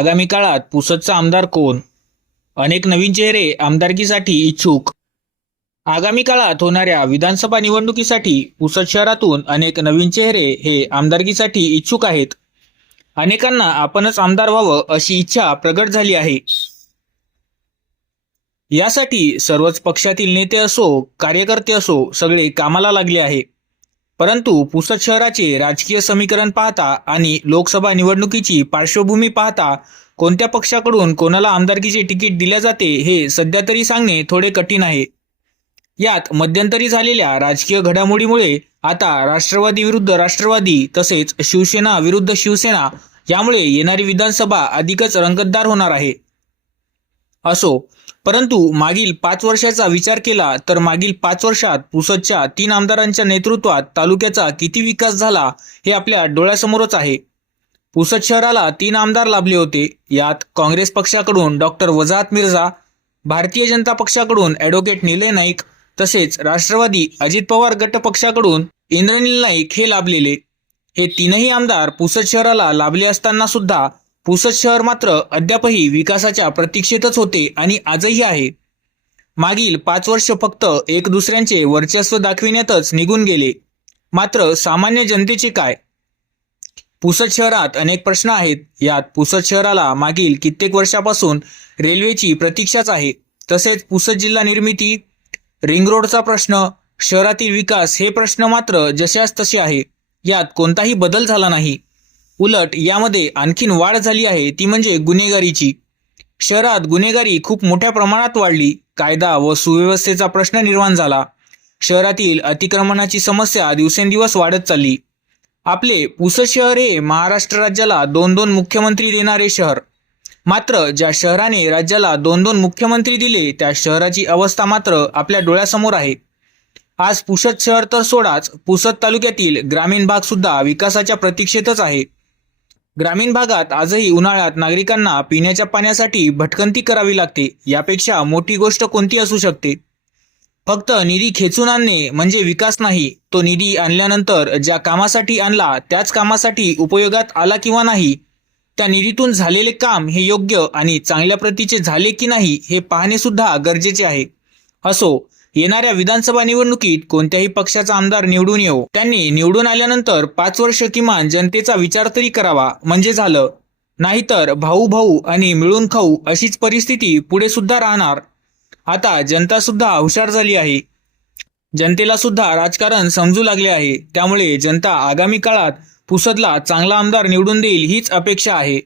आगामी काळात पुसदचा आमदार कोण? अनेक नवीन चेहरे आमदारकीसाठी इच्छुक. आगामी काळात होणाऱ्या विधानसभा निवडणुकीसाठी पुसद शहरातून अनेक नवीन चेहरे हे आमदारकीसाठी इच्छुक आहेत. अनेकांना आपणच आमदार व्हावं अशी इच्छा प्रगट झाली आहे. यासाठी सर्वच पक्षातील नेते असो कार्यकर्ते असो सगळे कामाला लागले आहे. परंतु पुसद शहराचे राजकीय समीकरण पाहता आणि लोकसभा निवडणुकीची पार्श्वभूमी पाहता कोणत्या पक्षाकडून कोणाला आमदारकीचे तिकीट दिले जाते हे सध्या तरी सांगणे थोडे कठीण आहे. यात मध्यंतरी झालेल्या राजकीय घडामोडीमुळे आता राष्ट्रवादी विरुद्ध राष्ट्रवादी तसेच शिवसेना विरुद्ध शिवसेना यामुळे येणारी विधानसभा अधिकच रंगतदार होणार आहे. असो परंतु मागील पाच वर्षाचा विचार केला तर मागील पाच वर्षात पुसदच्या तीन आमदारांच्या नेतृत्वात तालुक्याचा किती विकास झाला हे आपल्या डोळ्यासमोरच आहे. पुसद शहराला तीन आमदार लाभले होते. यात काँग्रेस पक्षाकडून डॉक्टर वजाहत मिर्झा भारतीय जनता पक्षाकडून ॲडव्होकेट निलय नाईक तसेच राष्ट्रवादी अजित पवार गट पक्षाकडून इंद्रनील नाईक हे लाभलेले. हे तीनही आमदार पुसद शहराला लाभले असताना सुद्धा पुसद शहर मात्र अद्यापही विकासाच्या प्रतीक्षेतच होते आणि आजही आहे. मागील पाच वर्ष फक्त एक दुसऱ्यांचे वर्चस्व दाखविण्यातच निघून गेले. मात्र सामान्य जनतेचे काय? पुसद शहरात अनेक प्रश्न आहेत. यात पुसद शहराला मागील कित्येक वर्षापासून रेल्वेची प्रतीक्षाच आहे. तसेच पुसद जिल्हा निर्मिती रिंग रोडचा प्रश्न शहरातील विकास हे प्रश्न मात्र जशास तसे आहे. यात कोणताही बदल झाला नाही. उलट यामध्ये आणखीन वाढ झाली आहे ती म्हणजे गुन्हेगारीची. शहरात गुन्हेगारी खूप मोठ्या प्रमाणात वाढली कायदा व सुव्यवस्थेचा प्रश्न निर्माण झाला. शहरातील अतिक्रमणाची समस्या दिवसेंदिवस वाढत चालली. आपले पुसद शहर हे महाराष्ट्र राज्याला दोन दोन मुख्यमंत्री देणारे शहर. मात्र ज्या शहराने राज्याला दोन दोन मुख्यमंत्री दिले त्या शहराची अवस्था मात्र आपल्या डोळ्यासमोर आहे. आज पुसद शहर तर सोडाच पुसद तालुक्यातील ग्रामीण भाग सुद्धा विकासाच्या प्रतीक्षेतच आहे. ग्रामीण भागात आजही उन्हाळ्यात नागरिकांना पिण्याच्या पाण्यासाठी भटकंती करावी लागते. यापेक्षा मोठी गोष्ट कोणती असू शकते? फक्त निधी खेचून आणणे म्हणजे विकास नाही. तो निधी आणल्यानंतर ज्या कामासाठी आणला त्याच कामासाठी उपयोगात आला किंवा नाही त्या निधीतून झालेले काम हे योग्य आणि चांगल्या प्रतीचे झाले की नाही हे पाहणे सुद्धा गरजेचे आहे. असो येणाऱ्या विधानसभा निवडणुकीत कोणत्याही पक्षाचा आमदार निवडून येऊ त्यांनी निवडून आल्यानंतर पाच वर्ष किमान जनतेचा विचार तरी करावा म्हणजे झालं. नाहीतर भाऊ भाऊ आणि मिळून खाऊ अशीच परिस्थिती पुढे सुद्धा राहणार. आता जनता सुद्धा हुशार झाली आहे. जनतेला सुद्धा राजकारण समजू लागले आहे. त्यामुळे जनता आगामी काळात पुसदला चांगला आमदार निवडून देईल हीच अपेक्षा आहे.